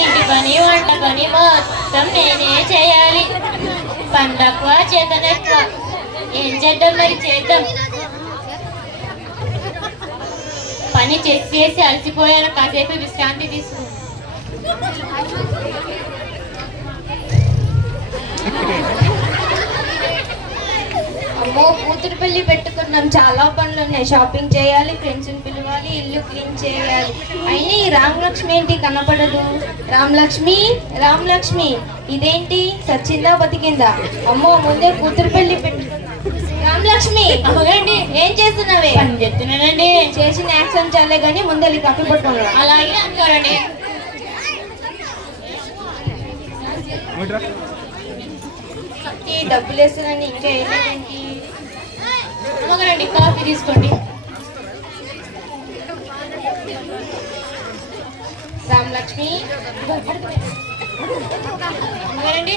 ఇంటి పని వంట పని మొత్తం నేనే చేయాలి. పండక్కువ చేతనెక్కువ. ఏం చేద్దాం మరి చేద్దాం. పని చేసి అలసిపోయాను. కాసేపు విశ్రాంతి తీసుకు. అమ్మో, కూతురు పెళ్లి పెట్టుకున్నాం, చాలా పనులు ఉన్నాయి. షాపింగ్ చేయాలి, ఫ్రెండ్స్ని పిలవాలి, ఇల్లు క్లీన్ చేయాలి. అయినా ఈ రామలక్ష్మి ఏంటి కనపడదు? రామలక్ష్మి ఇదేంటి, సచ్చిందా బతికిందా? అమ్మో, ముందే కూతురు పెళ్లి పెట్టుకున్నాం. రామలక్ష్మి, అమ్మగారండి ఏం చేస్తున్నావే? పని చెప్తున్నానండి. చేసిన యాక్షన్ చాలే కానీ ముందెళ్ళి కప్పి పట్టుకున్నా. అలాగే అనుకోరండి. డబ్బులు వేస్తానని ఇంకా ఏంటి? అమ్మగారండి కాఫీ తీసుకోండి. రామలక్ష్మి, అమ్మగారండి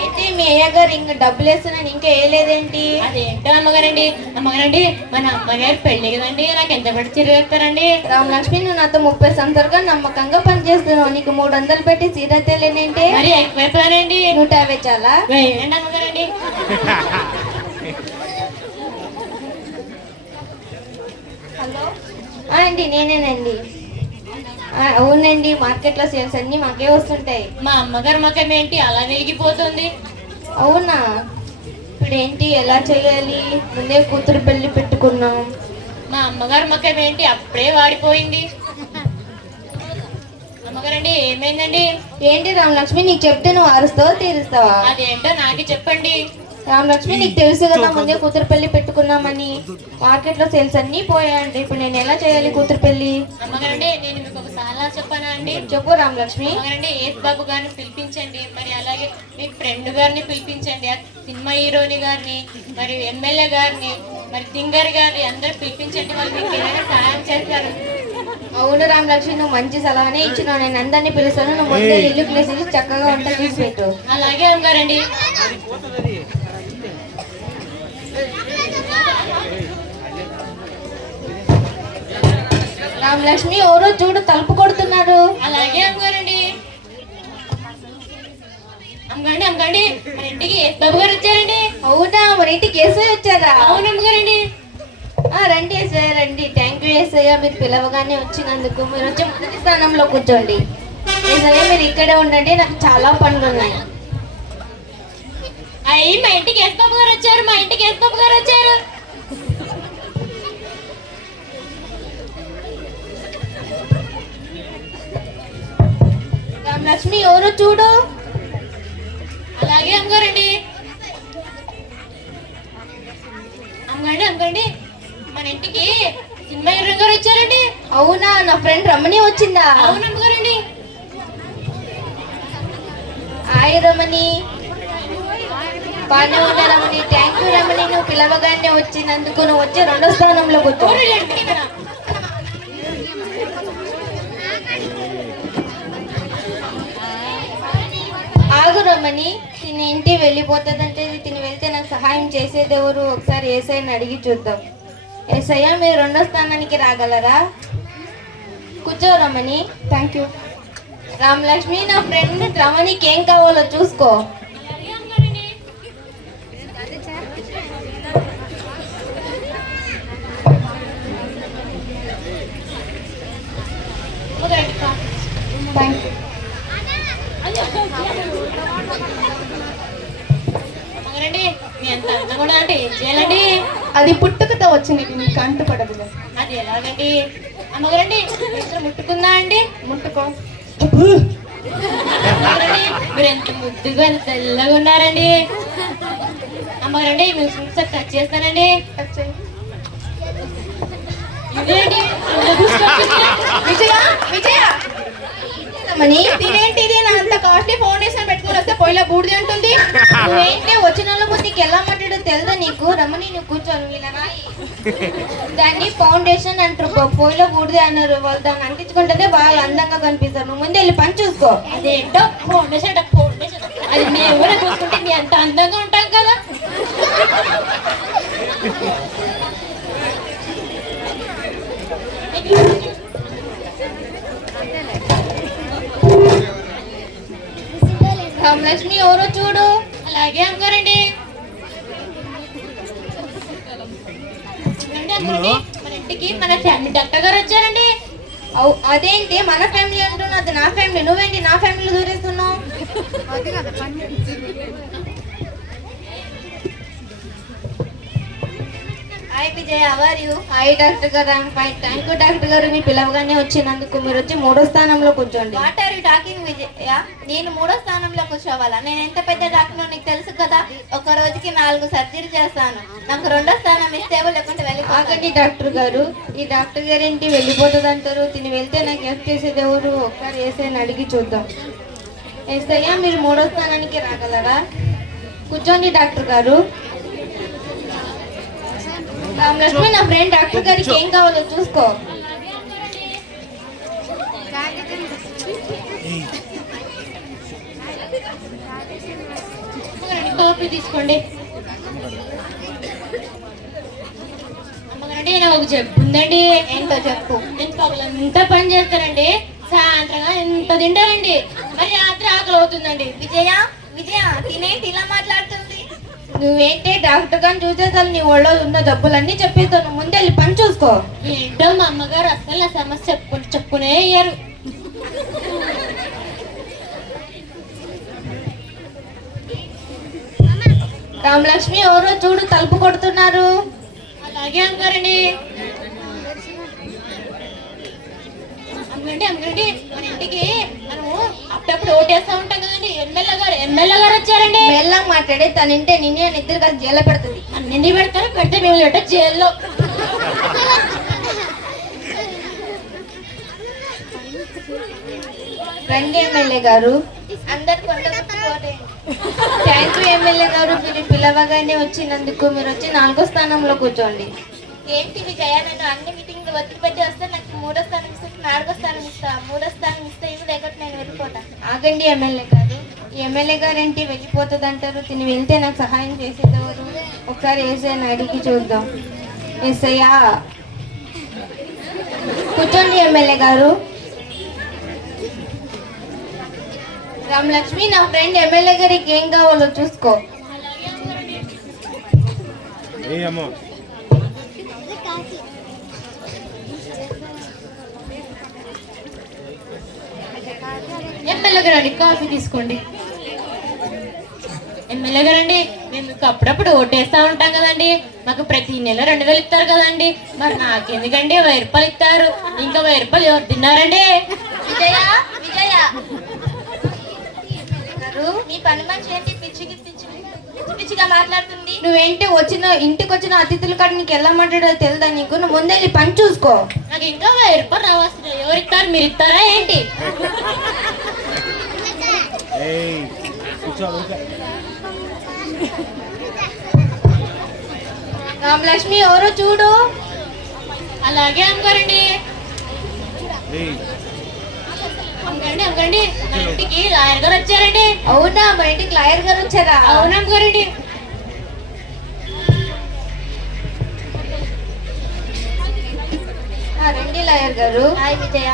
ఏంటి మీ అయ్య గారు ఇంకా డబ్బులు వేస్తానని ఇంకా వేయలేదేంటి? అదేంటో అమ్మగారండి. అమ్మగారండి మన అమ్మగారు పెళ్లి కదండి, నాకు ఎంత పెట్టి చీర వేస్తారండి? రామలక్ష్మి, నువ్వు నాతో 30 సంవత్సరాలుగా నమ్మకంగా పనిచేస్తున్నావు. నీకు 300 పెట్టి చీర తెలియనేంటి? మరి ఎక్కువైపోయానండి. 150 చాలా? వేయండి అమ్మగారండి. హలో అండి, నేనేనండి. అవునండి, మార్కెట్లో సేల్స్ అన్నీ మాకే వస్తుంటాయి. మా అమ్మగారు మకం ఏంటి అలా వెలిగిపోతుంది? అవునా? ఇప్పుడు ఏంటి, ఎలా చేయాలి? ముందే కూతురు పెళ్లి పెట్టుకున్నాం. మా అమ్మగారు మకం ఏంటి అప్పుడే వాడిపోయింది? అమ్మగారండి ఏమైందండి? ఏంటి రామలక్ష్మి, నీకు చెప్తే నువ్వు అరుస్తావా తీరుస్తావా? అదేంటో నాకు చెప్పండి. రామలక్ష్మి, నీకు తెలుసు కదా ముందే కూతురు పెళ్లి పెట్టుకున్నామని. మార్కెట్లో సేల్స్ అన్నీ పోయాయండి. ఇప్పుడు నేను ఎలా చేయాలి కూతురు పెళ్లి? అమ్మగారండి నేను మీకు ఒక సలహా చెప్పానా అండి? చెప్పు రామలక్ష్మి. అమ్మగారండి ఏస్ బాబు గారిని పిలిపించండి, మరి అలాగే మీ ఫ్రెండ్ గారిని పిలిపించండి, ఆ సినిమా హీరోని గారిని, మరి ఎమ్మెల్యే గారిని, మరి సింగర్ గారిని అందరూ పిలిపించండి. వాళ్ళు మీకు ఏదైనా సహాయం చేస్తారు. అవును రామలక్ష్మి, నువ్వు మంచి సలహానే ఇచ్చినావు. నేను అందరినీ పిలుస్తాను. నువ్వు ముందే ఇల్లు ప్లేసి చక్కగా వంట చేసి పెట్టు. అలాగే అమ్మగారండి. రామలక్ష్మి, ఎవరో చూడు, తలుపు కొడుతున్నారు. అలాగే అమ్మగారండి. అమ్మగారండి మన ఇంటికి ఏస్ బాబు గారు వచ్చారండి. అవునా, మన ఇంటికి ఏసై వచ్చారా? అవును అమ్మగారండి. రండి ఏసయ్య, రండి. థ్యాంక్ యూ ఏసయ్య, మీరు పిలవగానే వచ్చినందుకు. మీరు వచ్చి మొదటి స్థానంలో కూర్చోండి. ఏసయ్య, మీరు ఇక్కడే ఉండండి, నాకు చాలా పనులు ఉన్నాయి. అయ్యి మా ఇంటికి ఏస్ బాబు గారు వచ్చారు. మా ఇంటికి ఏస్ బాబు గారు వచ్చారు. రామలక్ష్మి, ఎవరో చూడు. అలాగే అమ్మగారండి. అమ్మగారండి మన ఇంటికి సినిమా హీరో గారు వచ్చారండి. అవునా, నా ఫ్రెండ్ రమణి వచ్చిందా? అవును అమ్మగారండి. హాయ్ రమణి. బాగానే ఉన్నా రమణి. థ్యాంక్ యూ రమణి, నువ్వు పిలవగానే వచ్చినందుకు. నువ్వు వచ్చి 2వ స్థానంలో కూర్చో. ఆగు రమణి, తిని ఇంటి వెళ్ళిపోతుందంటే తిని వెళ్తే నాకు సహాయం చేసేది ఎవరు? ఒకసారి ఏసఐని అడిగి చూద్దాం. ఏసయ్య, మీరు 2వ స్థానానికి రాగలరా? కూర్చో రమణి. Thank you. రామలక్ష్మి, నా ఫ్రెండ్ రమణికి ఏం కావాలో చూసుకో. Thank you. అమ్మగారండి మీ అంత అందం కూడా అంటే ఏం చేయాలండి? అది పుట్టుకతో వచ్చింది, నీకు అంటుపడదు. అది ఎలాగండి? అమ్మగారండి ఇద్దరు ముట్టుకుందా అండి? ముట్టుకో. అమ్మగారండి మీరు ఎంత ముద్దుగా ఎంత తెల్లగా ఉన్నారండి. అమ్మగారండి మీరు చూస్తే టచ్ చేస్తానండి. ఇదేంటి విజయ, విజయ రమణి, తినేంటిది? నా అంత కాస్ట్లీ ఫౌండేషన్ పెట్టుకుని వస్తే పొయ్యిలో బూడిది అంటుంది. నువ్వేంటి వచ్చిన వాళ్ళ నీకు ఎలా మాట్లాడో తెలుదా నీకు? రమణి, నువ్వు కూర్చోను ఇలా రాయి. దాన్ని ఫౌండేషన్ అంటారు, పొయ్యిలో బూడిది అన్నారు. వాళ్ళు దాన్ని అంటించుకుంటేనే బాగా అందంగా కనిపిస్తారు. నువ్వు ముందే వెళ్ళి పని చూసుకో. అదేంటో ఫౌండేషన్ ఫౌండేషన్ అది మేము కూడా చూసుకుంటే మీ అంత అందంగా ఉంటాం కదా. రామలక్ష్మి ఎవరో చూడు. అలాగే అమ్మగారండి. అమ్మగారండి, మన ఇంటికి మన ఫ్యామిలీ డాక్టర్ గారు వచ్చారండి. అదేంటి మన ఫ్యామిలీ అంటున్నావు? అది నా ఫ్యామిలీ. నువ్వేంటి నా ఫ్యామిలీలో దూరేస్తున్నావు? Hi Vijay, how are you? Hi doctor గారు, I'm fine. Thank you doctor గారు, మీ పిలవగానే వచ్చినందుకు. మీరు వచ్చి 3వ స్థానంలో కూర్చోండి. What are you talking Vijay? నేను 3వ స్థానంలో కూర్చోవాలా? నేను ఎంత పెద్ద డాక్టర్ నీకు తెలుసు కదా. ఒక రోజుకి 4 సర్జరీ చేస్తాను. నాకు 2వ స్థానం ఇస్తేవో లేకుంటే ఆగండి డాక్టర్ గారు. ఈ డాక్టర్ గారు ఏంటి వెళ్ళిపోతుంది అంటారు? తిని వెళ్తే నాకు హెల్ప్ చేసేది ఎవరు? ఒక్కసారి ఏసైని అడిగి చూద్దాం. ఏసయ్యా, మీరు 3వ స్థానానికి రాగలరా? కూర్చోండి డాక్టర్ గారు. రామలక్ష్మి, నా ఫ్రెండ్ డాక్టర్ గారికి ఏం కావాలో చూసుకో. కాఫీ తీసుకోండి. అమ్మగారండి, నాకు ఒక జబ్బు ఉందండి. ఏంటో చెప్పు. నేను పగలంతా పని చేస్తానండి, సాయంత్రంగా ఎంత తింటానండి, మరి రాత్రి ఆకలి అవుతుందండి. విజయ విజయ తినేంటి ఇలా మాట్లాడుతుంది? నువ్వేంటే డాక్టర్ గారిని చూసేసాను, నీ ఒళ్ళో ఉన్న జబ్బులన్నీ చెప్పేస్తాను. ముందే వెళ్ళి పని చూసుకో. ఏంటో మా అమ్మగారు అసలు నా సమస్య చెప్పుకునే అయ్యారు. రామలక్ష్మి ఎవరో చూడు, తలుపు కొడుతున్నారు. అలాగే అమ్మగారండి. అమ్మగారండి, మన ఇంటికి మనము అప్పుడప్పుడు ఓటేస్తా ఉంటాం కదండి. ఎమ్మెల్యే గారు వచ్చారండి. మెల్లగా మాట్లాడే, తన ఇంటే నిన్నే నిద్ర కలిసి జైల్లో పెడుతుంది. అన్ని పెడతారు, పెడితే మేము జైల్లో. రండి ఎమ్మెల్యే గారు. అందరు కొండ థ్యాంక్ యూ ఎమ్మెల్యే గారు, మీరు పిలవగానే వచ్చినందుకు. మీరు వచ్చి 4వ స్థానంలో కూర్చోండి. ఏంటి విజయ, నేను అన్ని మీటింగ్లు వదిలిపెట్టి వస్తే నాకు 3వ స్థానం ఇస్తే 4వ స్థానం ఇస్తా. 3వ స్థానం ఇస్తే ఇవి లేకపోతే నేను వెళ్ళిపోతా. ఆగండి ఎమ్మెల్యే గారు. ఈ ఎమ్మెల్యే గారు ఏంటి వెళ్ళిపోతుంది అంటారు? తిని వెళ్తే నాకు సహాయం చేసేదెవరు? ఒకసారి ఏసైని అడిగి చూద్దాం. ఏసయ్యా, కూర్చోండి ఎమ్మెల్యే గారు. రామలక్ష్మి, నా ఫ్రెండ్ ఎమ్మెల్యే గారికి ఏం కావాలో చూసుకో. ఎమ్మెల్యే గారండి, కాఫీ తీసుకోండి. ఎమ్మెల్యే గారండి, మేము మీకు అప్పుడప్పుడు ఓటేస్తా ఉంటాం కదండి. మాకు ప్రతి నెల 2000 ఇస్తారు కదండి. మరి నాకెందుకండి 1000 రూపాయలు ఇస్తారు? ఇంకా 1000 రూపాయలు ఎవరు తిన్నారండి? విజయ విజయ మీ పని మనిషి ఏంటి పిచ్చిగా మాట్లాడుతుంది? నువ్వేంటి ఇంటికి వచ్చిన అతిథుల కాడ నీకు ఎలా మాట్లాడో తెలుదా నీకు? నువ్వు ముందే వెళ్ళి పని చూసుకో. నాకు ఇంకా 1000 రూపాయలు రావాల్సింది. ఎవరు ఇస్తారు? మీరు ఇస్తారా ఏంటి? రామలక్ష్మి ఎవరో చూడు. అలాగే అమ్మగారండి. అమ్మగారండి, మన ఇంటికి లాయర్ గారు వచ్చారండి. అవునా, మన ఇంటికి లాయర్ గారు వచ్చారా? అవును అమ్మగారండి. రండి లాయర్ గారు. హాయ్ విజయ.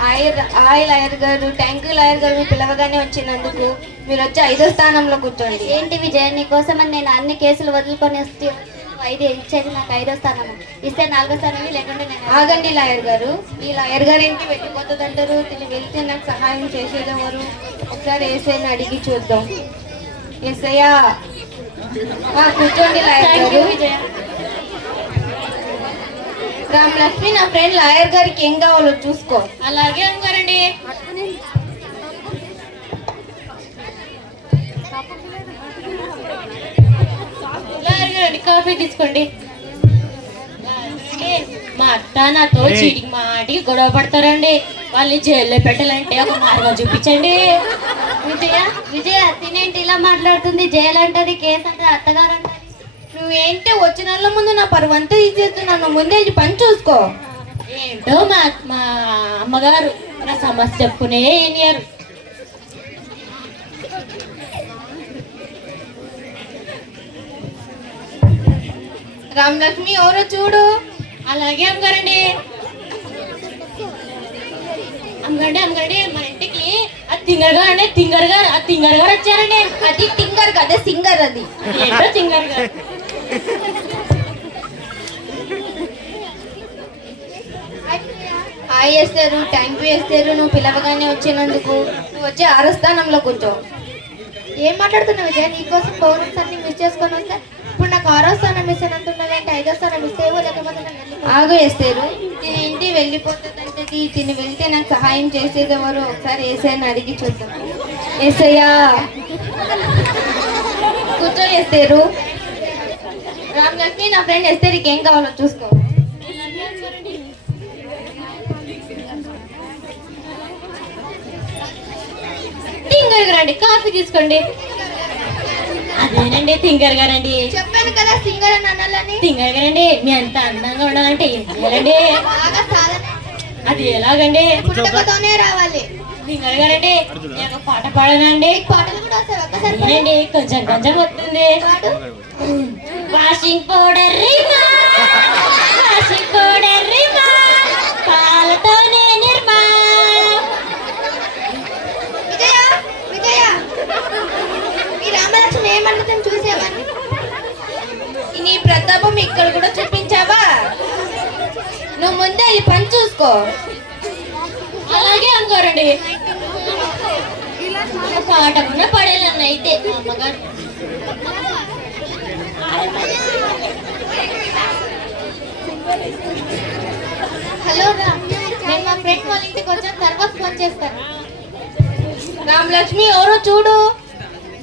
హాయ్ లాయర్ గారు. థ్యాంక్ యూ లాయర్ గారు, మీ పిలవగానే వచ్చినందుకు. మీరు వచ్చి 5వ స్థానంలో కూర్చోండి. ఏంటి విజయ, నీకోసమని నేను అన్ని కేసులు వదులుకొని వస్తే 5 ఇచ్చేది నాకు 5వ స్థానం ఇస్తే 4వ స్థానం లేకుంటే నేను. ఆగండి లాయర్ గారు. ఈ లాయర్ గారు ఏంటి వెళ్ళిపోతుంది అంటారు? తిని వెళ్తే నాకు సహాయం చేసేదెవరు? ఒకసారి ఏసైని అడిగి చూద్దాం. ఏసయ్యా, కూర్చోండి లాయర్ గారు. రామలక్ష్మి, నా ఫ్రెండ్ లాయర్ గారికి ఏం కావాలో చూసుకో. అలాగే అమ్మగారండి. లాయర్ గారండి, కాఫీ తీసుకోండి. మా అత్త నాతో చీటికి మాటికి గొడవ పడతారండి. వాళ్ళని జైల్లో పెట్టాలంటే ఒక మార్గం చూపించండి. విజయ విజయ తినేంటి ఇలా మాట్లాడుతుంది? జైలు అంటది, కేసు అంటే అత్తగారు అంటది. నువ్వేంటి వచ్చిన వాళ్ళ ముందు నా పరువంతా తీసేస్తున్నాను. ముందే వెళ్ళి పని చూసుకో. ఏంటో మా అమ్మగారు నా సమస్య చెప్పుకునే ఏనియారు. రామలక్ష్మి ఎవరో చూడు. అలాగే అమ్మగారండి. అమ్మగండి మన ఇంటికి ఆ తింగర్ గారు వచ్చారండి. అది టింగర్ కదా, సింగర్ అది. ఏంటో తింగర్ గారు. హాయ్ చేస్తారు, థ్యాంక్ యూ చేస్తారు. నువ్వు పిలవగానే వచ్చినందుకు. నువ్వు వచ్చి 6వ స్థానంలో కూర్చో. ఏం మాట్లాడుతున్నావు విజయ? నీకోసం బౌలర్స్ అన్ని మిస్ చేసుకొని వస్తే ఇప్పుడు నాకు 6వ స్థానం మిస్ అని అంటున్నావు అంటే 5వ స్థానం మిస్ అయ్యో లేకపోతే నన్ను వెళ్ళిపో. ఆగు వేస్తారు. తిని ఇంటి వెళ్ళిపోతుందంటే తిని వెళ్తే నాకు సహాయం చేసేది ఎవరు? ఒకసారి ఏసైని అడిగి చూద్దాం. ఏసయ్యా కూర్చో వేస్తారు. రామలక్ష్మి, నా ఫ్రెండ్ ఎస్తేరికి ఏం కావాలో చూసుకో. తింగర్ గారండి, కాఫీ తీసుకోండి. అదేనండి తింగర్ గారండి. చెప్పాను కదా సింగర్ అని అనాలని. తింగర్ గారండి, మీ అంత అందంగా ఉండాలంటే ఏం చేయాలండి? బాగా సాధన అది ఎలాగండి? పుట్టకతోనే రావాలి. తింగర్ గారండి, నేను ఒక పాట పాడనండి. పాటలు కూడా వస్తాయి ఒక్కసారి పాడు. అదేనండి, కొంచెం వస్తుంది. పాడు. వాషింగ్ పౌడర్ రిమా, వాషింగ్ పౌడర్ రిమా, పాలతోనే నిర్మా. విజయ విజయ ఈ రామలక్ష్మి ఏమంటుందని చూసేవాడిని. నీ ప్రతాపం ఇక్కడ కూడా చూపించావా? నువ్వు ముందే ఈ పని చూసుకో. అలాగే అనుకోరండి. పాట కూడా పడేయాలన్న అయితే మా అమ్మగారు. హలో రా, నేను మా ఫ్రెండ్ వాళ్ళ ఇంటికి వచ్చాను, తర్వాత ఫోన్ చేస్తాను. రామలక్ష్మి ఎవరో చూడు.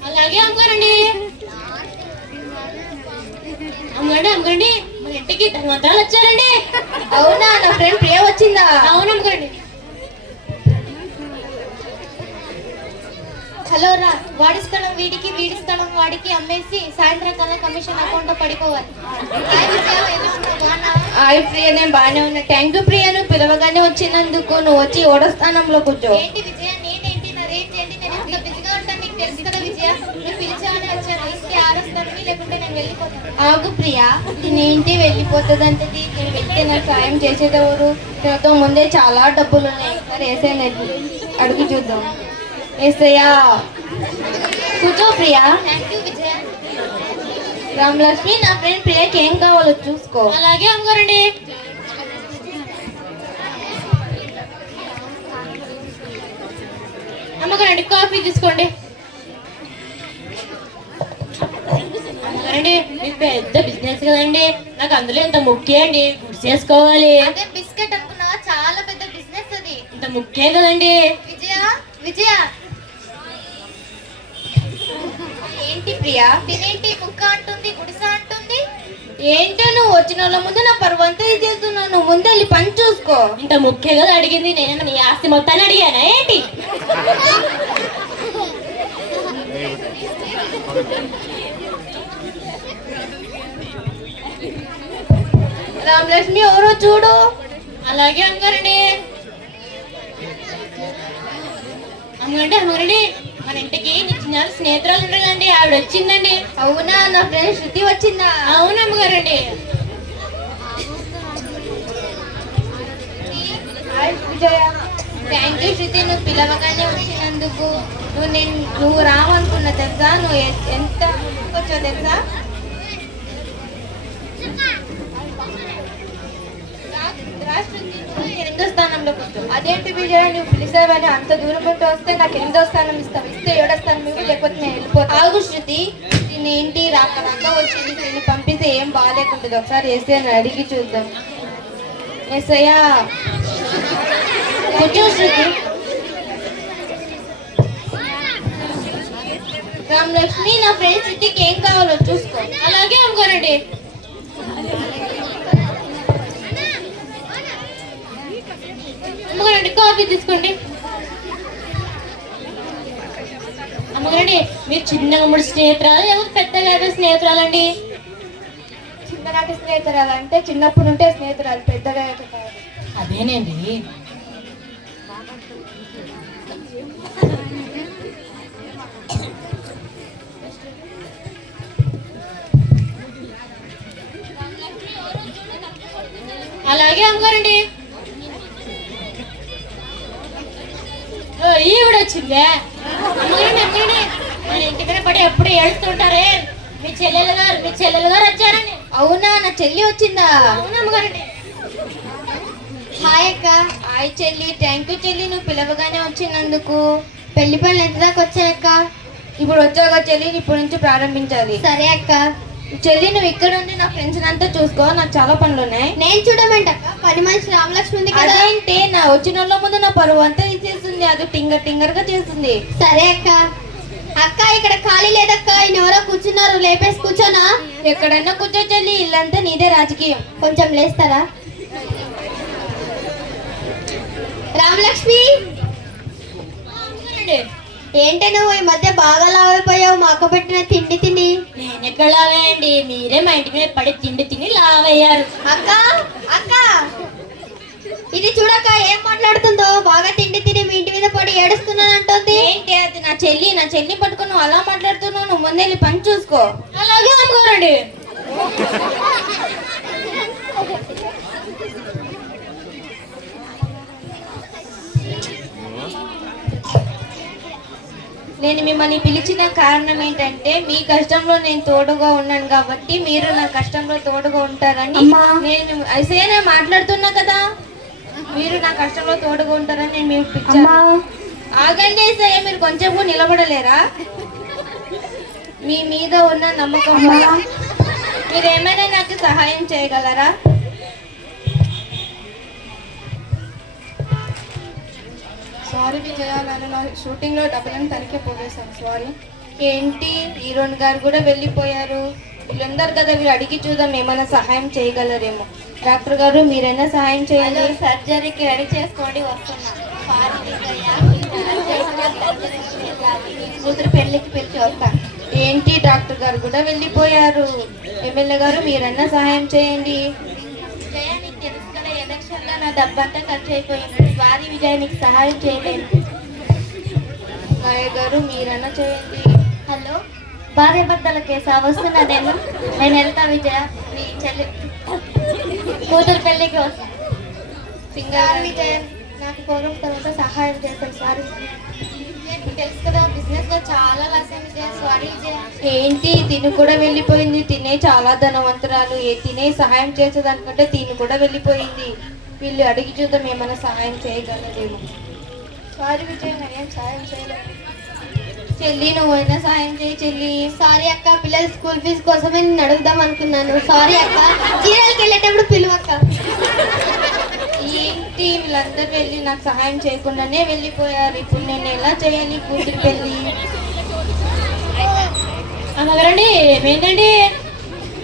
అలాగే అమ్మగారండి. అమ్మగారండి, మన ఇంటికి ధన్వంతరాలు వచ్చారండి. అవునా, నా ఫ్రెండ్ ప్రియ వచ్చిందా? అవును అమ్మగారండి. హలో రా, వాడి స్థలం వీడికి వీడి స్థలం వాడికి అమ్మేసి సాయంత్రం కల్లా కమిషన్ అకౌంట్ లో పడిపోవాలి. హాయ్ విజయ, ఎలా ఉన్నావు? బాగున్నావా? హాయ్ ప్రియ, నేను బాగానే ఉన్నా. థ్యాంక్ యూ ప్రియ, నువ్వు పిలవగానే వచ్చినందుకు. నువ్వు వచ్చి 6వ స్థానంలో కూర్చో. ఏంటి విజయ, నేనేంటి నా రేంజ్ ఏంటి? నేను ఎంత బిజీగా ఉంటాను నీకు తెలుసు కదా విజయ. నువ్వు పిలిచావని వచ్చాను. ఇస్తే 6వ స్థానం లేకుంటే నేను వెళ్ళిపోతాను. ఆగు ప్రియ, తినేంటి వెళ్ళిపోతుందంటే నేను వెళ్తే నాకు సాయం చేసేదెవరు? నాతో ముందే చాలా డబ్బులు ఉన్నాయి. సరే ఏసైనా అడుగు చూద్దాం. ఏసయ్యా కూర్చో ప్రియా. థ్యాంక్ యూ విజయ. రామలక్ష్మి, నా ఫ్రెండ్ ప్రియకి ఏం కావాలో చూసుకో. అలాగే అమ్మగారండి. అమ్మగారండి, కాఫీ తీసుకోండి. అమ్మగారండి, మీకు పెద్ద బిజినెస్ కదండి, నాకు అందులో ఇంత ముఖ్యం అండి, గుర్తు చేసుకోవాలి. అదే బిస్కెట్ అనుకున్నావా? చాలా పెద్ద బిజినెస్ అది. ఇంత ముఖ్యం కదండి. విజయ విజయ, ఏంటి ప్రియా? తినేంటి ముక్క అంటుంది, గుడిస అంటుంది. ఏంటో నువ్వు వచ్చిన వాళ్ళ ముందు నా పరువంతా చేస్తున్నావు. నువ్వు ముందు వెళ్ళి పని చూసుకో. ఇంత ముఖ్యం కదా అడిగింది, నేనేమో నీ ఆస్తి మొత్తాన్ని అడిగానా ఏంటి? రామలక్ష్మి ఎవరో చూడు. అలాగే అమ్మగారండి. అమ్మగారండి, మన ఇంటికి చిన్న స్నేహితురాలు ఉండదండి, ఆవిడ వచ్చిందండి. అవునా, నా ఫ్రెండ్ శృతి వచ్చిందా? అవును అమ్మగారండి. థ్యాంక్ యూ శృతి, నువ్వు పిలవగానే వచ్చినందుకు. నువ్వు రావనుకున్నా తెలుసా? నువ్వు ఎంత వచ్చావు తెలుసా? ఎనిమిదో స్థానంలో కూర్చో. అదేంటి విజయ, నువ్వు పిలిచావని అంత దూరం ఉంటూ వస్తే నాకు 8వ స్థానం ఇస్తావు. ఇస్తే 7వ స్థానం ఇవ్వు, లేకపోతే నేను వెళ్ళిపోతా. ఆగు శృతి, నేనేంటి రాక వచ్చింది. నేను పంపిస్తే ఏం బాగాలేకుంటుంది. ఒకసారి వేస్తే అని అడిగి చూద్దాం. ఎస్ఐయా కూర్చో శృతి. రామలక్ష్మి, నా ఫ్రెండ్ శృతికి ఏం కావాలో చూసుకో. అలాగే అమ్మగారండి. అమ్మగారండి, కాఫీ తీసుకోండి. అమ్మగారండి, మీరు చిన్నగా మూడు స్నేహితురాలు, ఎవరు పెద్దగా ఏదో స్నేహితురాలండి? చిన్ననాటి స్నేహితురాలు అంటే చిన్నప్పుడు ఉంటే స్నేహితురాలు, పెద్దగా అయితే కాదు. అదేనండి. అలాగే అమ్మగారండి. వచ్చిందే. అమ్మగారండి అమ్మగారండి మన ఇంటి మీద పడి ఎప్పుడు ఏడుస్తుంటారే, మీ చెల్లెలు గారు వచ్చారండి. అవునా, నా చెల్లి వచ్చిందా? అవును అమ్మగారండి. హాయ్ అక్క. హాయ్ చెల్లి. థ్యాంక్ యూ చెల్లి, నువ్వు పిలవగానే వచ్చినందుకు. పెళ్లి పనులు ఎంత దాకా వచ్చాయక్క? ఇప్పుడు వచ్చాక చెల్లి, ఇప్పటి నుంచి ప్రారంభించాలి. సరే అక్క. చెల్లి, నువ్వు ఇక్కడ ఉండి నా ఫ్రెండ్స్ అంతా చూసుకో, నాకు చాలా పనులు ఉన్నాయి. నేను చూడమంటక్క, పని మనిషి రామలక్ష్మి ఉంది కదా. అదేంటే, నా వచ్చిన వాళ్ళ ముందు నా పరువు అంతా తీసేస్తుంది, అది టింగర్ గా చేస్తుంది. సరే అక్క. అక్క ఇక్కడ ఖాళీ లేదక్క, ఆయన ఎవరో కూర్చున్నారు, లేపేసి కూర్చోనా? ఎక్కడైనా కూర్చో చెల్లి, ఇల్లంతా నీదే రాజకీయం. కొంచెం లేస్తారా? రామలక్ష్మి, అమ్మగారండి ఏంటి నువ్వు ఈ మధ్య బాగా లావైపోయావు, మా అక్క పెట్టిన తిండి తిని. నేను ఎక్కడ లావేయండి, మీరే మా ఇంటి మీద పడి తిండి తిని లావయ్యారు. అక్క అక్క, ఇది చూడక్క ఏం మాట్లాడుతుందో, బాగా తిండి తిని మీ ఇంటి మీద పడి ఏడుస్తున్నాను అంటుంది. ఏంటి అది? నా చెల్లి పట్టుకుని నువ్వు అలా మాట్లాడుతున్నావు. నువ్వు ముందెళ్ళి పని చూసుకో. అలాగే అమ్మగారండి. నేను మిమ్మల్ని పిలిచిన కారణం ఏంటంటే, మీ కష్టంలో నేను తోడుగా ఉన్నాను కాబట్టి మీరు నా కష్టంలో తోడుగా ఉంటారని. నేను ఐసే మాట్లాడుతున్నా కదా, మీరు నా కష్టంలో తోడుగా ఉంటారని నేను మీకు పిలిచాను. ఆగండి ఐసయ్య, మీరు కొంచెం కూడా నిలబడలేరా? మీ మీద ఉన్న నమ్మకం వల్ల మీరు ఏమైనా నాకు సహాయం చేయగలరా? సారీ విజయ, నేను నా షూటింగ్లో డబ్బులను తనిఖీ పోగేశాను. సారీ. ఏంటి, హీరోయిన్ గారు కూడా వెళ్ళిపోయారు. వీళ్ళందరూ కదా, వీళ్ళు అడిగి చూద్దాం, ఏమైనా సహాయం చేయగలరేమో. డాక్టర్ గారు, మీరైనా సహాయం చేయాలి. సర్జరీకి రెడీ చేసుకోండి, వస్తున్నా. సారీ విజయ, కూతురు పెళ్లికి పిలిచి వస్తాను. ఏంటి, డాక్టర్ గారు కూడా వెళ్ళిపోయారు. ఎమ్మెల్యే గారు, మీరైనా సహాయం చేయండి. విజయ, నీకు తెలుసు కదా, ఎలక్షన్లో నా డబ్బంతా ఖర్చు అయిపోయింది. సారీ విజయ, నీకు సహాయం చేయలేను. నాయక్ గారు, మీరైనా చేయండి. హలో, భార్య భర్తల కేసా? వస్తున్నా నేను వెళ్తా విజయ, నీ చెల్లి కూతురు పెళ్ళికి వస్తాను. సింగర్ విజయ, నాకు పూర్వం తర్వాత సహాయం చేస్తాను. సారీ నీకు తెలుసు కదా, బిజినెస్ లో చాలా లాస్ అయింది విజయ. సారీ విజయ. ఏంటి, తిను కూడా వెళ్ళిపోయింది. తినే చాలా ధనవంతురాలు, తినే సహాయం చేసేదానికంటే తిను కూడా వెళ్ళిపోయింది. వీళ్ళు అడిగి చూద్దాం, ఏమైనా సహాయం చేయగలరేమో. సారీ విజయ, నేనేం సహాయం చేయలేదు. చెల్లి, నువ్వైనా సహాయం చేయి చెల్లి. సారీ అక్క, పిల్లల స్కూల్ ఫీజు కోసమే నేను అడుగుదాం అనుకున్నాను. సారీ అక్క, చీరలకి వెళ్ళేటప్పుడు పిలువక్క. ఏంటి, వీళ్ళందరూ వెళ్ళి నాకు సహాయం చేయకుండానే వెళ్ళిపోయారు. ఇప్పుడు నేను ఎలా చేయాలి కూతురు పెళ్ళి? అమ్మగారండి ఏమైందండి?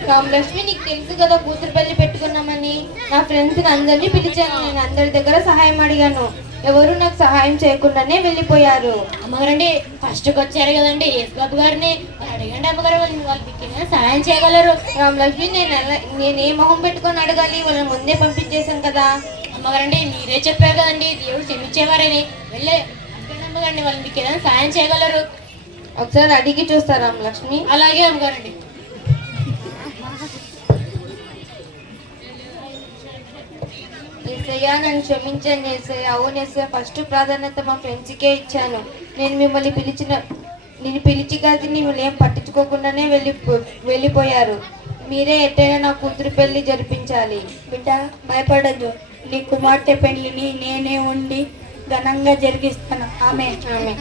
రామలక్ష్మి, నీకు తెలుసు కదా కూతురు పెళ్లి పెట్టుకున్నామని. నా ఫ్రెండ్స్ అందరినీ పిలిచాను, నేను అందరి దగ్గర సహాయం అడిగాను. ఎవరు నాకు సహాయం చేయకుండానే వెళ్ళిపోయారు. అమ్మగారండి ఫస్ట్కి వచ్చారు కదండి యేసుబాబు గారిని అడగండి అమ్మగారు, వాళ్ళు మీకు సహాయం చేయగలరు. రామలక్ష్మి, నేను ఏ మొహం పెట్టుకొని అడగాలి? వాళ్ళని ముందే పంపించేశాను కదా. అమ్మగారండి మీరే చెప్పారు కదండి దేవుడు క్షమించేవారని. వెళ్ళే అడగండి అమ్మగారండి, వాళ్ళు మీకు ఏదైనా సహాయం చేయగలరు. ఒకసారి అడిగి చూస్తా రామలక్ష్మి. అలాగే అమ్మగారండి. ఏసయ్యా, నన్ను క్షమించండి ఏసయ్య. అవును ఏసయ్య, ఫస్ట్ ప్రాధాన్యత మా ఫ్రెండ్స్కే ఇచ్చాను. నేను పిలిచి కాదు, మిమ్మల్ని ఏం పట్టించుకోకుండానే వెళ్ళిపోయారు. మీరే ఎట్టైనా నా కూతురు పెళ్లి జరిపించాలి. బిడ్డ, భయపడద్దు. నీ కుమార్తె పెళ్లిని నేనే ఉండి ఘనంగా జరిగిస్తాను. ఆమె ఆమె